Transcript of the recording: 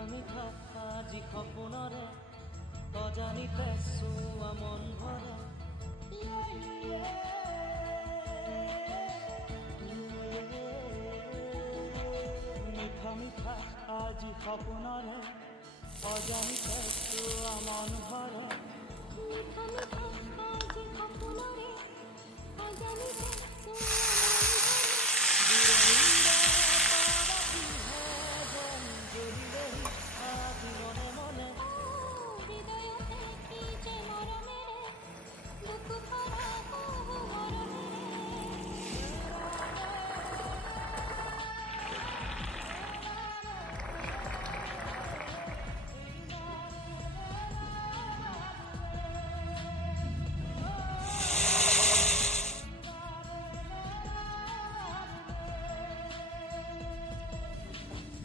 মিঠা মিঠা আজি সপোনৰে অজানিতে চোৱা মন ভৰে মিঠা মিঠা আজি সপোনৰে অজানিতে চোৱা মন ভৰে মিঠা মিঠা আজি সপোনৰে অজানিতে চোৱা